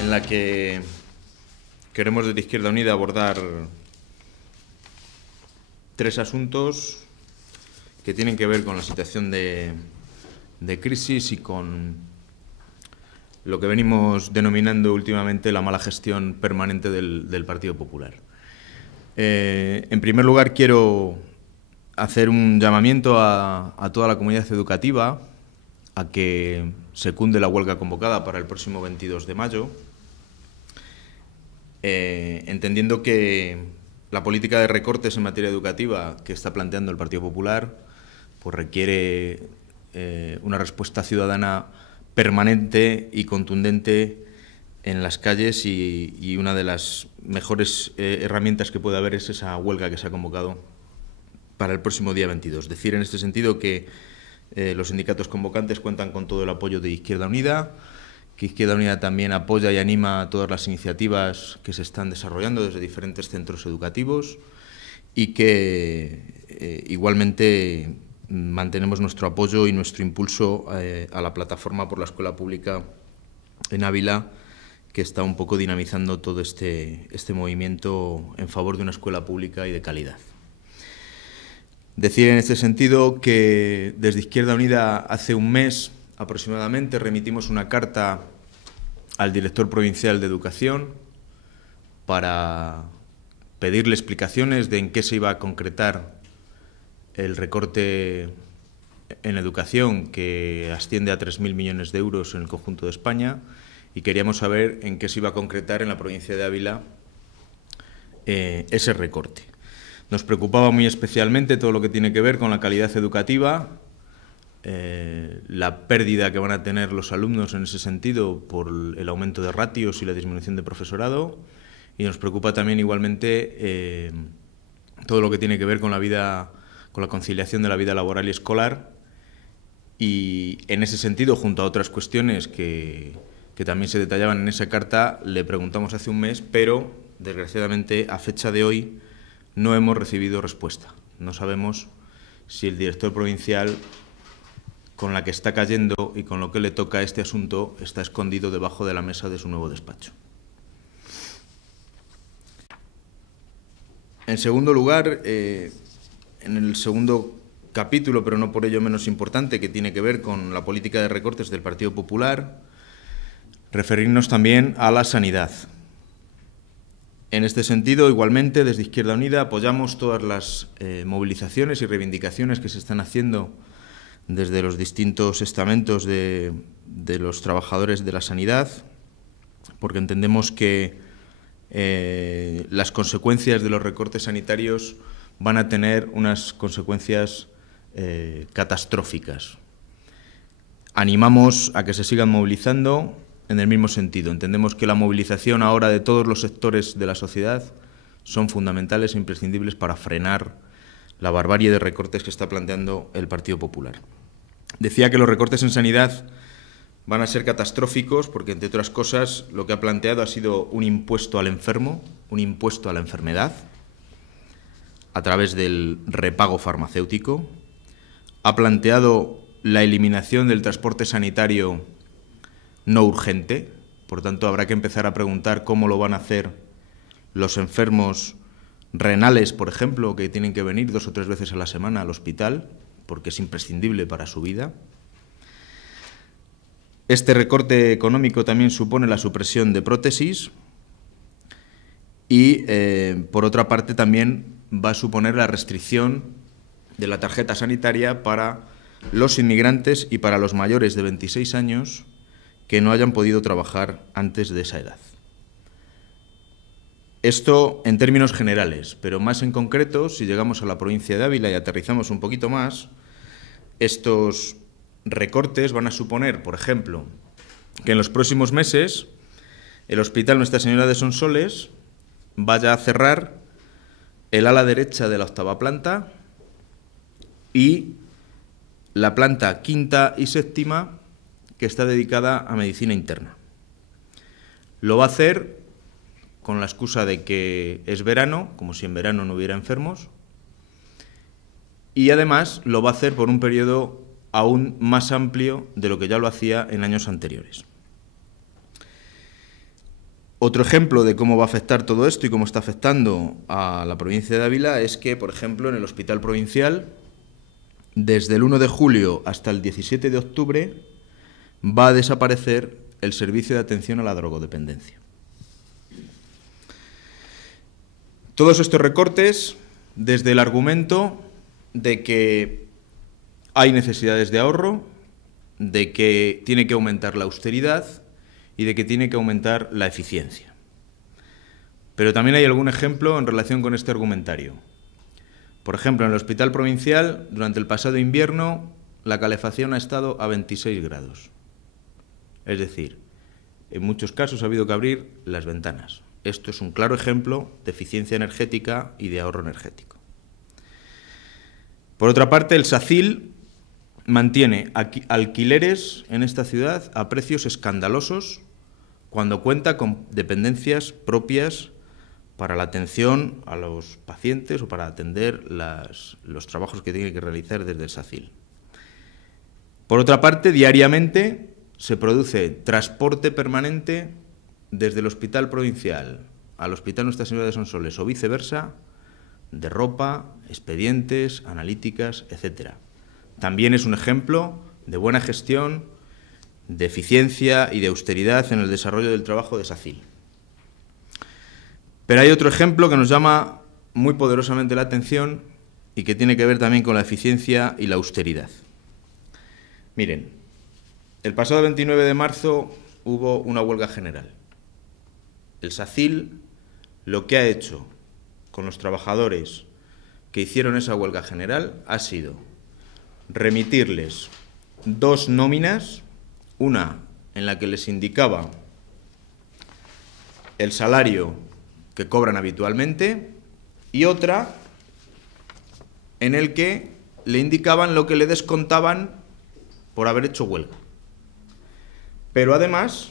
en la que queremos desde Izquierda Unida abordar tres asuntos que tienen que ver con la situación de crisis y con lo que venimos denominando últimamente la mala gestión permanente del Partido Popular. En primer lugar, quiero hacer un llamamiento a toda la comunidad educativa a que secunde la huelga convocada para el próximo 22 de mayo, entendiendo que la política de recortes en materia educativa que está planteando el Partido Popular pues requiere una respuesta ciudadana permanente y contundente en las calles y una de las mejores herramientas que puede haber es esa huelga que se ha convocado para el próximo día 22. Decir en este sentido que los sindicatos convocantes cuentan con todo el apoyo de Izquierda Unida, que Izquierda Unida también apoya y anima a todas las iniciativas que se están desarrollando desde diferentes centros educativos y que igualmente mantenemos nuestro apoyo y nuestro impulso a la plataforma por la escuela pública en Ávila, que está un poco dinamizando todo este movimiento en favor de una escuela pública y de calidad. Decir en este sentido que desde Izquierda Unida hace un mes aproximadamente remitimos una carta al director provincial de Educación para pedirle explicaciones de en qué se iba a concretar el recorte en educación que asciende a 3.000 millones de euros en el conjunto de España y queríamos saber en qué se iba a concretar en la provincia de Ávila ese recorte. Nos preocupaba muy especialmente todo lo que tiene que ver con la calidad educativa, la pérdida que van a tener los alumnos en ese sentido por el aumento de ratios y la disminución de profesorado, y nos preocupa también igualmente todo lo que tiene que ver con la conciliación de la vida laboral y escolar, y en ese sentido, junto a otras cuestiones que también se detallaban en esa carta, le preguntamos hace un mes, pero desgraciadamente a fecha de hoy no hemos recibido respuesta. No sabemos si el director provincial, con la que está cayendo y con lo que le toca a este asunto, está escondido debajo de la mesa de su nuevo despacho. En segundo lugar, en el segundo capítulo, pero no por ello menos importante, que tiene que ver con la política de recortes del Partido Popular, referirnos también a la sanidad. En este sentido, igualmente, desde Izquierda Unida apoyamos todas las movilizaciones y reivindicaciones que se están haciendo desde los distintos estamentos de los trabajadores de la sanidad, porque entendemos que las consecuencias de los recortes sanitarios van a tener unas consecuencias catastróficas. Animamos a que se sigan movilizando en el mismo sentido. Entendemos que la movilización ahora de todos los sectores de la sociedad son fundamentales e imprescindibles para frenar la barbarie de recortes que está planteando el Partido Popular. Decía que los recortes en sanidad van a ser catastróficos porque, entre otras cosas, lo que ha planteado ha sido un impuesto al enfermo, un impuesto a la enfermedad, a través del repago farmacéutico. Ha planteado la eliminación del transporte sanitario no urgente, por tanto habrá que empezar a preguntar cómo lo van a hacer los enfermos renales, por ejemplo, que tienen que venir 2 o 3 veces a la semana al hospital, porque es imprescindible para su vida. Este recorte económico también supone la supresión de prótesis y, por otra parte, también va a suponer la restricción de la tarjeta sanitaria para los inmigrantes y para los mayores de 26 años que no hayan podido trabajar antes de esa edad. Esto en términos generales, pero más en concreto, si llegamos a la provincia de Ávila y aterrizamos un poquito más, estos recortes van a suponer, por ejemplo, que en los próximos meses el Hospital Nuestra Señora de Sonsoles vaya a cerrar el ala derecha de la 8ª planta y la planta 5ª y 7ª, que está dedicada a medicina interna. Lo va a hacer con la excusa de que es verano, como si en verano no hubiera enfermos, y además lo va a hacer por un periodo aún más amplio de lo que ya lo hacía en años anteriores. Otro ejemplo de cómo va a afectar todo esto y cómo está afectando a la provincia de Ávila es que, por ejemplo, en el Hospital Provincial, desde el 1 de julio hasta el 17 de octubre, va a desaparecer el servicio de atención a la drogodependencia. Todos estos recortes, desde el argumento de que hay necesidades de ahorro, de que tiene que aumentar la austeridad y de que tiene que aumentar la eficiencia. Pero también hay algún ejemplo en relación con este argumentario. Por ejemplo, en el Hospital Provincial, durante el pasado invierno, la calefacción ha estado a 26 grados. Es decir, en muchos casos ha habido que abrir las ventanas. Esto es un claro ejemplo de eficiencia energética y de ahorro energético. Por otra parte, el SACIL mantiene alquileres en esta ciudad a precios escandalosos cuando cuenta con dependencias propias para la atención a los pacientes o para atender los trabajos que tiene que realizar desde el SACIL. Por otra parte, diariamente se produce transporte permanente desde el Hospital Provincial al Hospital Nuestra Señora de Sonsoles o viceversa, de ropa, expedientes, analíticas, etc. También es un ejemplo de buena gestión, de eficiencia y de austeridad en el desarrollo del trabajo de SACIL. Pero hay otro ejemplo que nos llama muy poderosamente la atención y que tiene que ver también con la eficiencia y la austeridad. Miren, el pasado 29 de marzo hubo una huelga general. El SACIL lo que ha hecho con los trabajadores que hicieron esa huelga general ha sido remitirles 2 nóminas, una en la que les indicaba el salario que cobran habitualmente y otra en el que le indicaban lo que le descontaban por haber hecho huelga. Pero además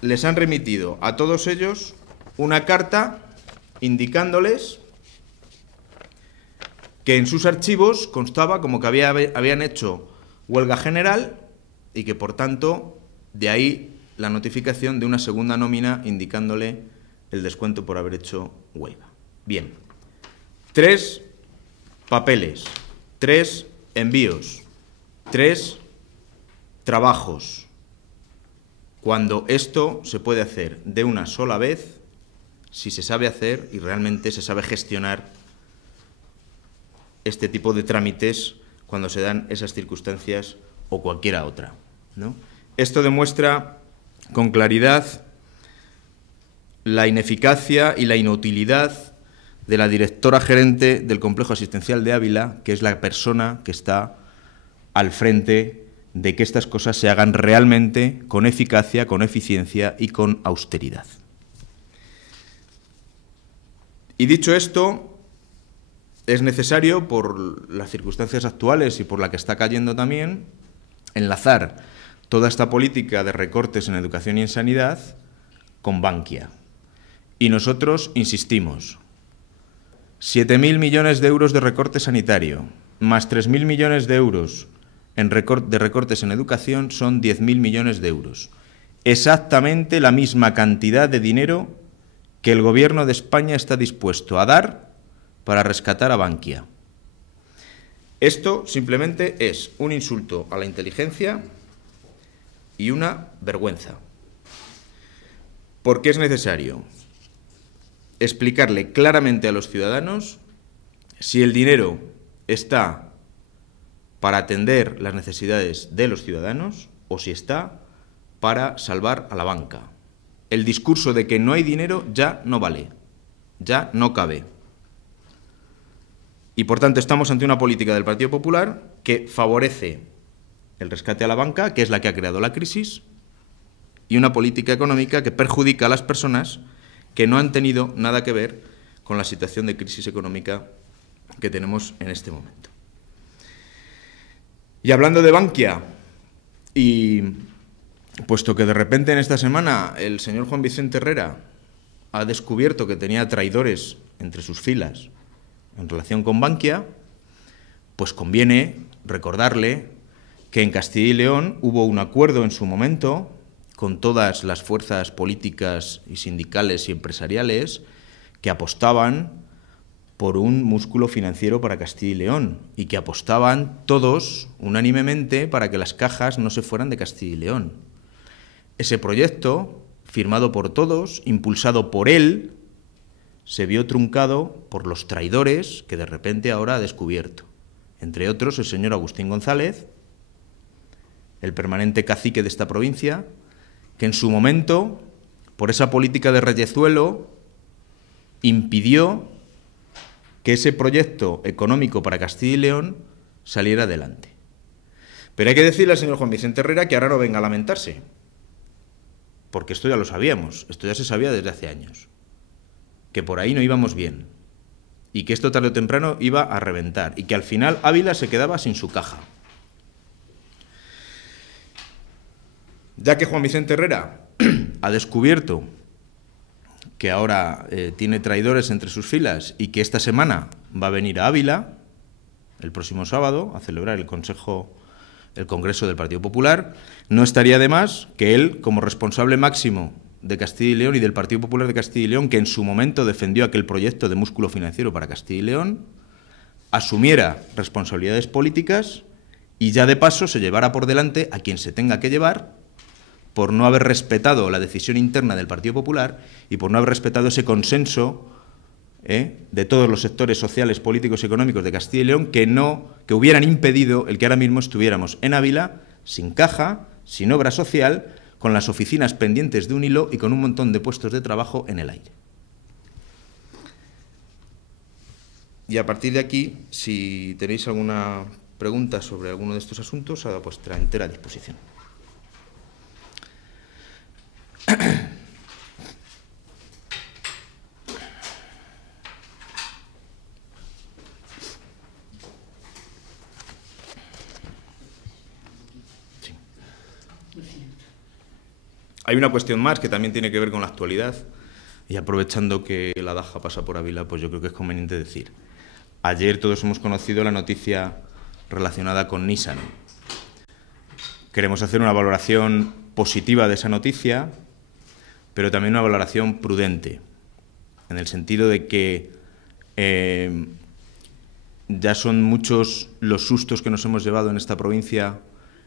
les han remitido a todos ellos una carta indicándoles que en sus archivos constaba como que habían hecho huelga general y que, por tanto, de ahí la notificación de una segunda nómina indicándole el descuento por haber hecho huelga. Bien, 3 papeles, 3 envíos, 3 trabajos, cuando esto se puede hacer de una sola vez si se sabe hacer y realmente se sabe gestionar este tipo de trámites cuando se dan esas circunstancias o cualquiera otra, ¿no? Esto demuestra con claridad la ineficacia y la inutilidad de la directora gerente del Complejo Asistencial de Ávila, que es la persona que está al frente de que estas cosas se hagan realmente con eficacia, con eficiencia y con austeridad. Y dicho esto, es necesario, por las circunstancias actuales y por la que está cayendo también, enlazar toda esta política de recortes en educación y en sanidad con Bankia. Y nosotros insistimos, 7.000 millones de euros de recorte sanitario, más 3.000 millones de euros de recortes en educación son 10.000 millones de euros. Exactamente la misma cantidad de dinero que el Gobierno de España está dispuesto a dar para rescatar a Bankia. Esto simplemente es un insulto a la inteligencia y una vergüenza. Porque es necesario explicarle claramente a los ciudadanos si el dinero está para atender las necesidades de los ciudadanos o si está para salvar a la banca. El discurso de que no hay dinero ya no vale, ya no cabe. Y por tanto estamos ante una política del Partido Popular que favorece el rescate a la banca, que es la que ha creado la crisis, y una política económica que perjudica a las personas que no han tenido nada que ver con la situación de crisis económica que tenemos en este momento. Y hablando de Bankia, y puesto que de repente en esta semana el señor Juan Vicente Herrera ha descubierto que tenía traidores entre sus filas en relación con Bankia, pues conviene recordarle que en Castilla y León hubo un acuerdo en su momento con todas las fuerzas políticas y sindicales y empresariales que apostaban por un músculo financiero para Castilla y León y que apostaban todos unánimemente para que las cajas no se fueran de Castilla y León. Ese proyecto, firmado por todos, impulsado por él, se vio truncado por los traidores que de repente ahora ha descubierto. Entre otros, el señor Agustín González, el permanente cacique de esta provincia, que en su momento, por esa política de reyezuelo, impidió que ese proyecto económico para Castilla y León saliera adelante. Pero hay que decirle al señor Juan Vicente Herrera que ahora no venga a lamentarse, porque esto ya lo sabíamos, esto ya se sabía desde hace años, que por ahí no íbamos bien, y que esto tarde o temprano iba a reventar, y que al final Ávila se quedaba sin su caja. Ya que Juan Vicente Herrera ha descubierto que ahora tiene traidores entre sus filas y que esta semana va a venir a Ávila, el próximo sábado, a celebrar el Congreso del Partido Popular, no estaría de más que él, como responsable máximo de Castilla y León y del Partido Popular de Castilla y León, que en su momento defendió aquel proyecto de músculo financiero para Castilla y León, asumiera responsabilidades políticas y ya de paso se llevara por delante a quien se tenga que llevar por no haber respetado la decisión interna del Partido Popular y por no haber respetado ese consenso de todos los sectores sociales, políticos y económicos de Castilla y León que hubieran impedido el que ahora mismo estuviéramos en Ávila sin caja, sin obra social, con las oficinas pendientes de un hilo y con un montón de puestos de trabajo en el aire. Y a partir de aquí, si tenéis alguna pregunta sobre alguno de estos asuntos, a vuestra entera disposición. Sí. Hay una cuestión más que también tiene que ver con la actualidad y aprovechando que la Daja pasa por Ávila, pues yo creo que es conveniente decir. Ayer todos hemos conocido la noticia relacionada con Nissan. Queremos hacer una valoración positiva de esa noticia, pero también una valoración prudente, en el sentido de que ya son muchos los sustos que nos hemos llevado en esta provincia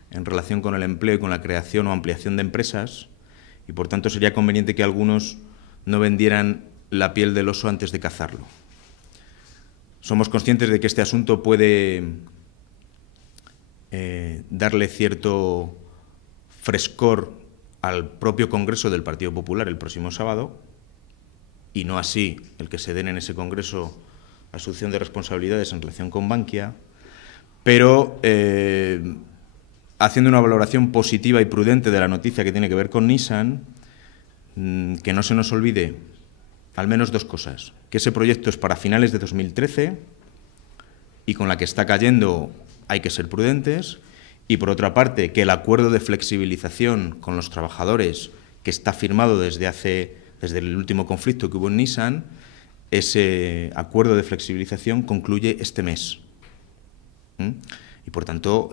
en relación con el empleo y con la creación o ampliación de empresas, y por tanto sería conveniente que algunos no vendieran la piel del oso antes de cazarlo. Somos conscientes de que este asunto puede darle cierto frescor al propio Congreso del Partido Popular el próximo sábado, y no así el que se den en ese Congreso asunción de responsabilidades en relación con Bankia, pero haciendo una valoración positiva y prudente de la noticia que tiene que ver con Nissan, que no se nos olvide al menos dos cosas: que ese proyecto es para finales de 2013 y con la que está cayendo hay que ser prudentes, y por otra parte que el acuerdo de flexibilización con los trabajadores que está firmado desde el último conflicto que hubo en Nissan, ese acuerdo de flexibilización concluye este mes. Y por tanto,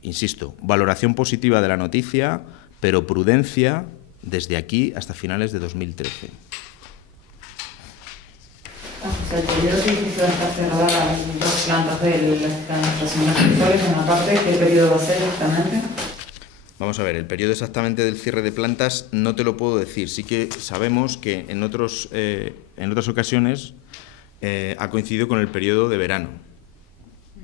insisto, valoración positiva de la noticia, pero prudencia desde aquí hasta finales de 2013. O sea, el periodo que dice que va a estar cerrada las dos plantas de las administraciones actuales en la parte, ¿qué periodo va a ser exactamente? Vamos a ver, el periodo exactamente del cierre de plantas no te lo puedo decir. Sí que sabemos que en otras ocasiones ha coincidido con el periodo de verano.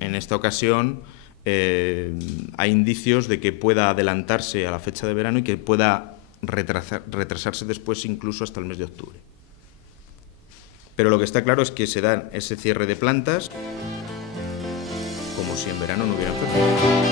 En esta ocasión hay indicios de que pueda adelantarse a la fecha de verano y que pueda retrasarse después incluso hasta el mes de octubre. Pero lo que está claro es que se da ese cierre de plantas como si en verano no hubiera enfermedad.